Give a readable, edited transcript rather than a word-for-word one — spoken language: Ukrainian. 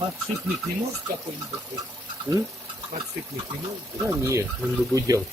Подшипник не может какой-нибудь быть? М? Подшипник не может быть? Да нет, он бы гудел.